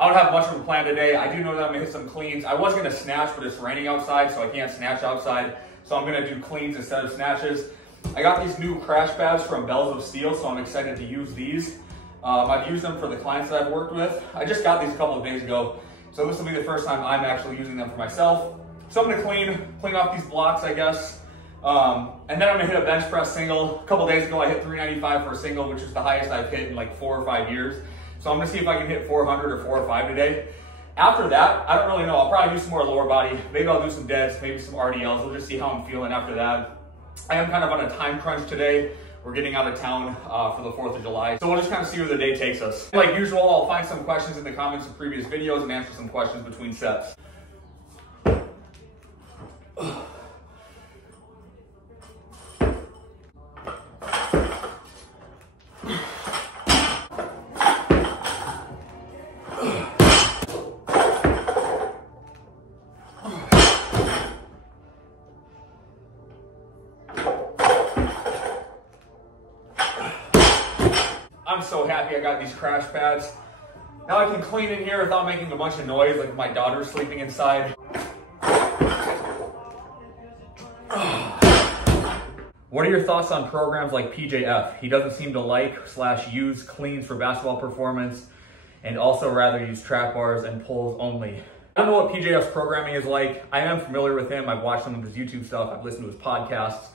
I don't have much of a plan today. I do know that I'm gonna hit some cleans. I was gonna snatch, but it's raining outside, so I can't snatch outside. So I'm gonna do cleans instead of snatches. I got these new crash pads from Bells of Steel, so I'm excited to use these. I've used them for the clients that I've worked with. I just got these a couple of days ago, so this will be the first time I'm actually using them for myself. So I'm gonna clean off these blocks, I guess. And then I'm gonna hit a bench press single. A couple days ago, I hit 395 for a single, which is the highest I've hit in like 4 or 5 years. So I'm gonna see if I can hit 400 or 405 today. After that, I don't really know. I'll probably do some more lower body. Maybe I'll do some deads, maybe some RDLs. We'll just see how I'm feeling after that. I am kind of on a time crunch today. We're getting out of town for the 4th of July. So we'll just kind of see where the day takes us. Like usual, I'll find some questions in the comments of previous videos and answer some questions between sets. I'm so happy I got these crash pads. Now I can clean in here without making a bunch of noise, like my daughter's sleeping inside. What are your thoughts on programs like PJF? He doesn't seem to like/use cleans for basketball performance and also rather use trap bars and pulls only. I don't know what PJF's programming is like. I am familiar with him. I've watched some of his YouTube stuff. I've listened to his podcasts.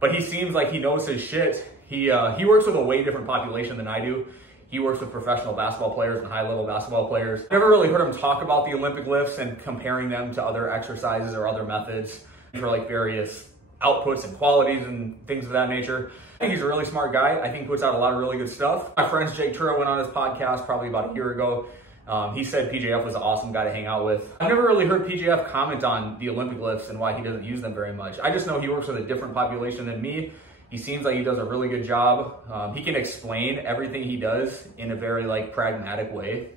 But he seems like he knows his shit. He works with a way different population than I do. He works with professional basketball players and high-level basketball players. I've never really heard him talk about the Olympic lifts and comparing them to other exercises or other methods for like various outputs and qualities and things of that nature. I think he's a really smart guy. I think he puts out a lot of really good stuff. My friend Jake Turro went on his podcast probably about a year ago. He said PJF was an awesome guy to hang out with. I've never really heard PJF comment on the Olympic lifts and why he doesn't use them very much. I just know he works with a different population than me. He seems like he does a really good job. He can explain everything he does in a very like pragmatic way.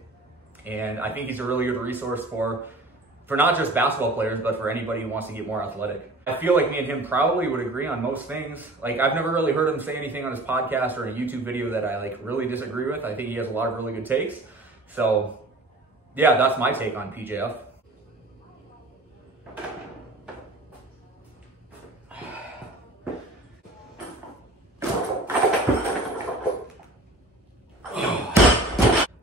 And I think he's a really good resource for not just basketball players, but for anybody who wants to get more athletic. I feel like me and him probably would agree on most things. Like I've never really heard him say anything on his podcast or in a YouTube video that I like really disagree with. I think he has a lot of really good takes. So yeah, that's my take on PJF.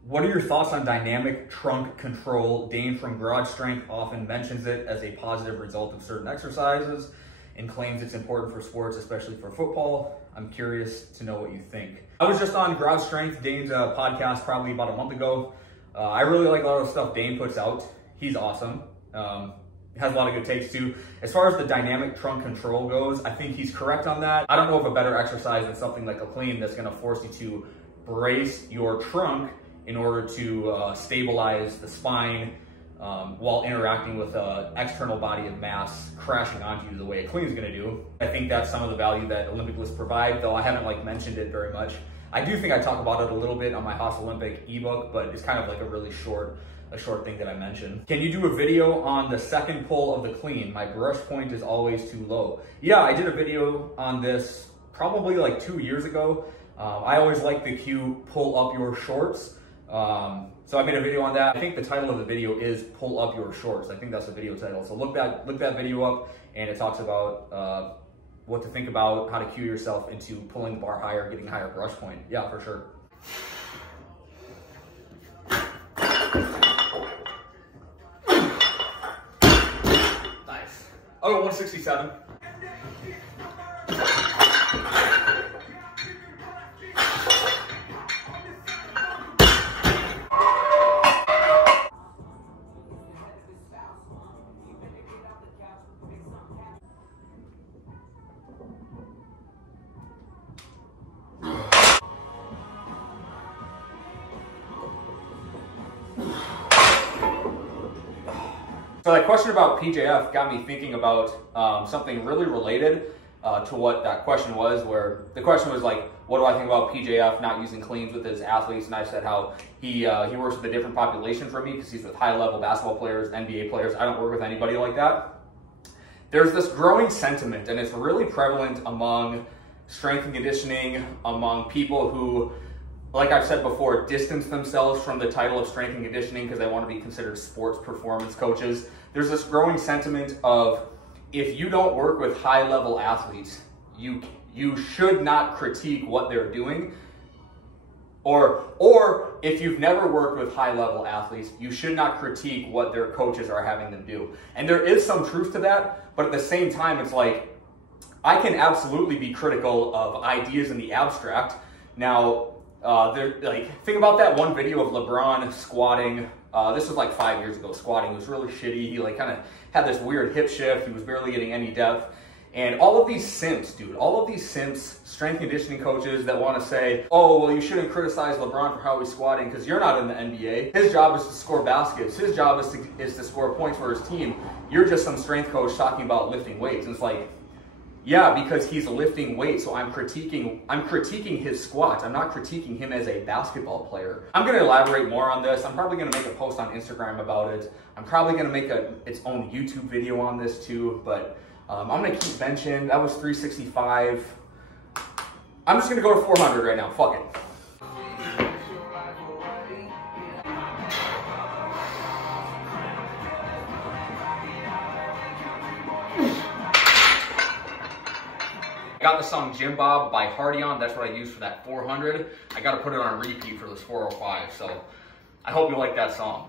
What are your thoughts on dynamic trunk control? Dane from Garage Strength often mentions it as a positive result of certain exercises and claims it's important for sports, especially for football. I'm curious to know what you think. I was just on Garage Strength, Dane's podcast, probably about a month ago. I really like a lot of the stuff Dane puts out. He's awesome. Has a lot of good takes too. As far as the dynamic trunk control goes, I think he's correct on that. I don't know of a better exercise than something like a clean that's gonna force you to brace your trunk in order to stabilize the spine while interacting with an external body of mass crashing onto you the way a clean is going to do. I think that's some of the value that Olympic lifts provide, though I haven't like mentioned it very much. I do think I talk about it a little bit on my Haas Olympic ebook, but it's kind of like a really short thing that I mentioned. Can you do a video on the second pull of the clean? My brush point is always too low. Yeah, I did a video on this probably like 2 years ago. I always like the cue, pull up your shorts. So I made a video on that. I think the title of the video is Pull Up Your Shorts. I think that's the video title. So look that video up, and it talks about what to think about, how to cue yourself into pulling the bar higher, getting higher brush point. Yeah, for sure. Nice. Oh, 167. So that question about PJF got me thinking about something really related to what that question was, where the question was like, what do I think about PJF not using cleans with his athletes? And I said how he works with a different population from me because he's with high-level basketball players, NBA players. I don't work with anybody like that. There's this growing sentiment, and it's really prevalent among strength and conditioning, among people who like I've said before, distance themselves from the title of strength and conditioning because they want to be considered sports performance coaches. There's this growing sentiment of, if you don't work with high-level athletes, you should not critique what they're doing. Or if you've never worked with high-level athletes, you should not critique what their coaches are having them do. And there is some truth to that, but at the same time, it's like, I can absolutely be critical of ideas in the abstract. Now, think about that one video of LeBron squatting. This was like 5 years ago. Squatting was really shitty. He like kind of had this weird hip shift. He was barely getting any depth. And all of these simps, dude, all of these simps, strength conditioning coaches that want to say, oh, well, you shouldn't criticize LeBron for how he's squatting because you're not in the NBA. His job is to score baskets. His job is to score points for his team. You're just some strength coach talking about lifting weights. And it's like, yeah, because he's lifting weights, so I'm critiquing his squats. I'm not critiquing him as a basketball player. I'm gonna elaborate more on this. I'm probably gonna make a post on Instagram about it. I'm probably gonna make its own YouTube video on this too, but I'm gonna keep benching. That was 365. I'm just gonna go to 400 right now, fuck it. I got the song Jim Bob by Hardy on. That's what I used for that 400. I got to put it on repeat for this 405. So I hope you like that song.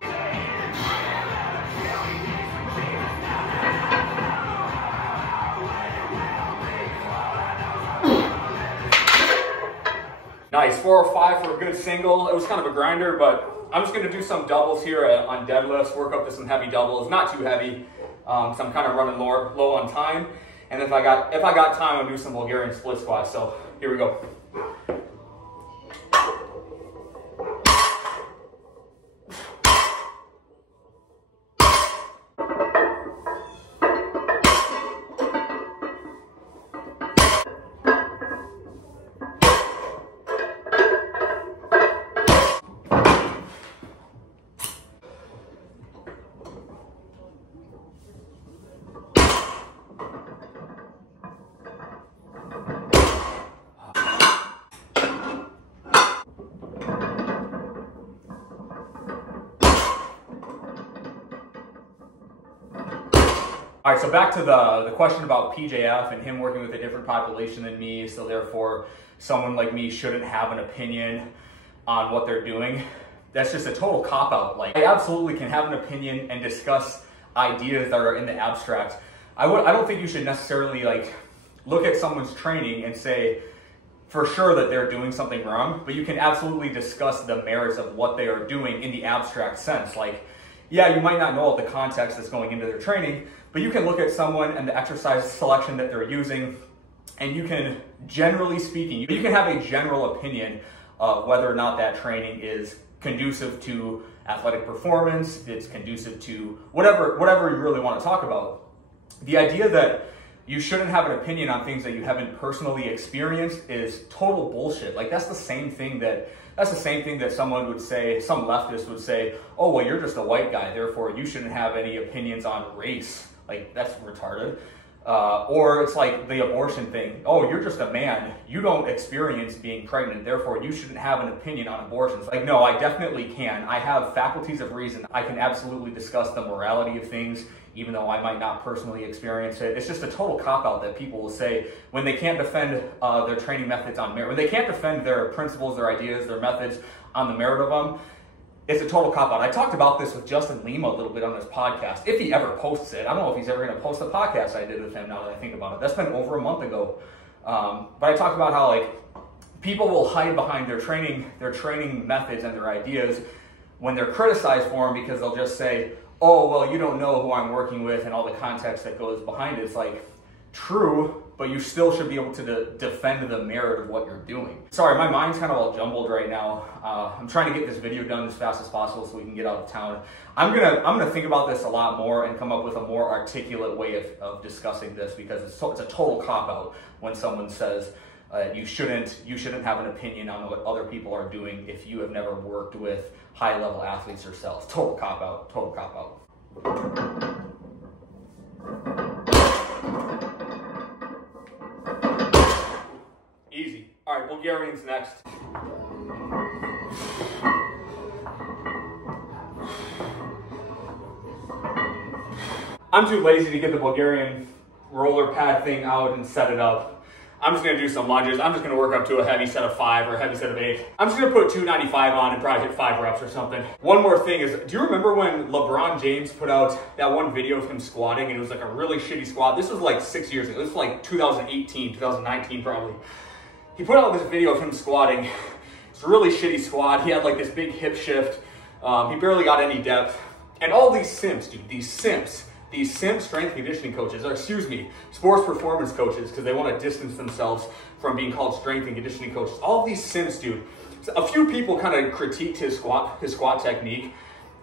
Nice, 405 for a good single. It was kind of a grinder, but I'm just going to do some doubles here on deadlifts, work up to some heavy doubles. Not too heavy, so I'm kind of running low on time. And if I got time, I'll do some Bulgarian split squats. So here we go. All right, so back to the question about PJF and him working with a different population than me, so therefore someone like me shouldn't have an opinion on what they're doing. That's just a total cop-out. Like, I absolutely can have an opinion and discuss ideas that are in the abstract. I don't think you should necessarily like look at someone's training and say for sure that they're doing something wrong, but you can absolutely discuss the merits of what they are doing in the abstract sense. Like, yeah, you might not know all the context that's going into their training, but you can look at someone and the exercise selection that they're using, and you can, generally speaking, you can have a general opinion of whether or not that training is conducive to athletic performance, it's conducive to whatever you really want to talk about. The idea that you shouldn't have an opinion on things that you haven't personally experienced is total bullshit. Like, that's the same thing that someone would say, some leftist would say, oh, well, you're just a white guy, therefore you shouldn't have any opinions on race. Like, that's retarded. Or it's like the abortion thing. Oh, you're just a man. You don't experience being pregnant, therefore you shouldn't have an opinion on abortions. Like, no, I definitely can. I have faculties of reason. I can absolutely discuss the morality of things, even though I might not personally experience it. It's just a total cop-out that people will say when they can't defend their training methods on merit, when they can't defend their principles, their ideas, their methods on the merit of them. It's a total cop-out. I talked about this with Justin Lima a little bit on this podcast. If he ever posts it. I don't know if he's ever going to post the podcast I did with him now that I think about it. That's been over a month ago. But I talked about how, like, people will hide behind their training methods and their ideas when they're criticized for them, because they'll just say, oh, well, you don't know who I'm working with and all the context that goes behind it. It's like, true, but you still should be able to defend the merit of what you're doing. Sorry, my mind's kind of all jumbled right now. I'm trying to get this video done as fast as possible so we can get out of town. I'm gonna think about this a lot more and come up with a more articulate way of discussing this, because it's a total cop-out when someone says you shouldn't have an opinion on what other people are doing if you have never worked with high-level athletes yourself. Total cop-out, total cop-out. Easy. All right, Bulgarians next. I'm too lazy to get the Bulgarian roller pad thing out and set it up. I'm just gonna do some lunges. I'm just gonna work up to a heavy set of 5 or a heavy set of 8. I'm just gonna put 295 on and probably hit 5 reps or something. One more thing is, do you remember when LeBron James put out that one video of him squatting and it was like a really shitty squat? This was like 6 years ago. This was like 2018, 2019 probably. He put out this video of him squatting. It's a really shitty squat. He had like this big hip shift. He barely got any depth. And all these simps, dude, these simp strength conditioning coaches, or excuse me, sports performance coaches, because they want to distance themselves from being called strength and conditioning coaches. All these simps, dude. So a few people kind of critiqued his squat technique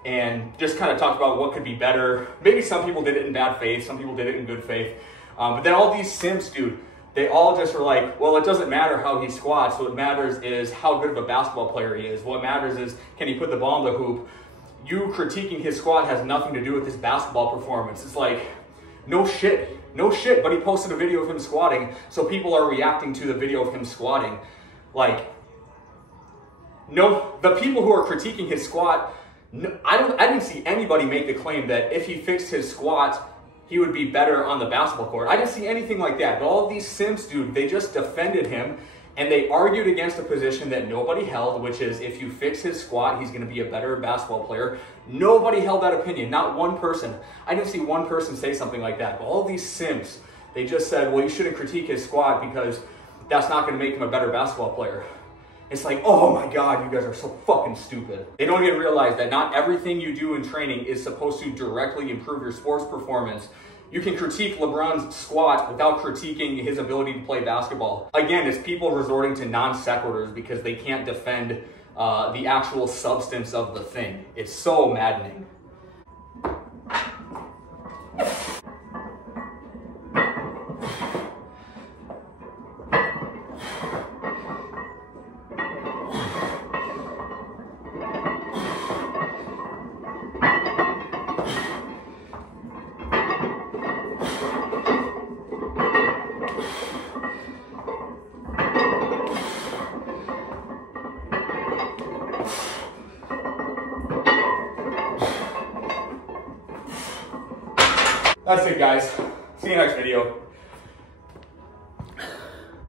and just kind of talked about what could be better. Maybe some people did it in bad faith, some people did it in good faith. But then all these simps, dude, they all just were like, well, it doesn't matter how he squats. What matters is how good of a basketball player he is. What matters is, can he put the ball in the hoop? You critiquing his squat has nothing to do with his basketball performance. It's like, no shit, but he posted a video of him squatting, so people are reacting to the video of him squatting. Like, no, the people who are critiquing his squat, no, I didn't see anybody make the claim that if he fixed his squat, he would be better on the basketball court. I didn't see anything like that. But all of these simps, dude, they just defended him. And they argued against a position that nobody held, which is if you fix his squat, he's going to be a better basketball player. Nobody held that opinion, not one person. I didn't see one person say something like that. But all these simps, they just said, well, you shouldn't critique his squat because that's not going to make him a better basketball player. It's like, oh my God, you guys are so fucking stupid. They don't even realize that not everything you do in training is supposed to directly improve your sports performance. You can critique LeBron's squat without critiquing his ability to play basketball. Again, it's people resorting to non sequiturs because they can't defend the actual substance of the thing. It's so maddening. That's it, guys. See you next video.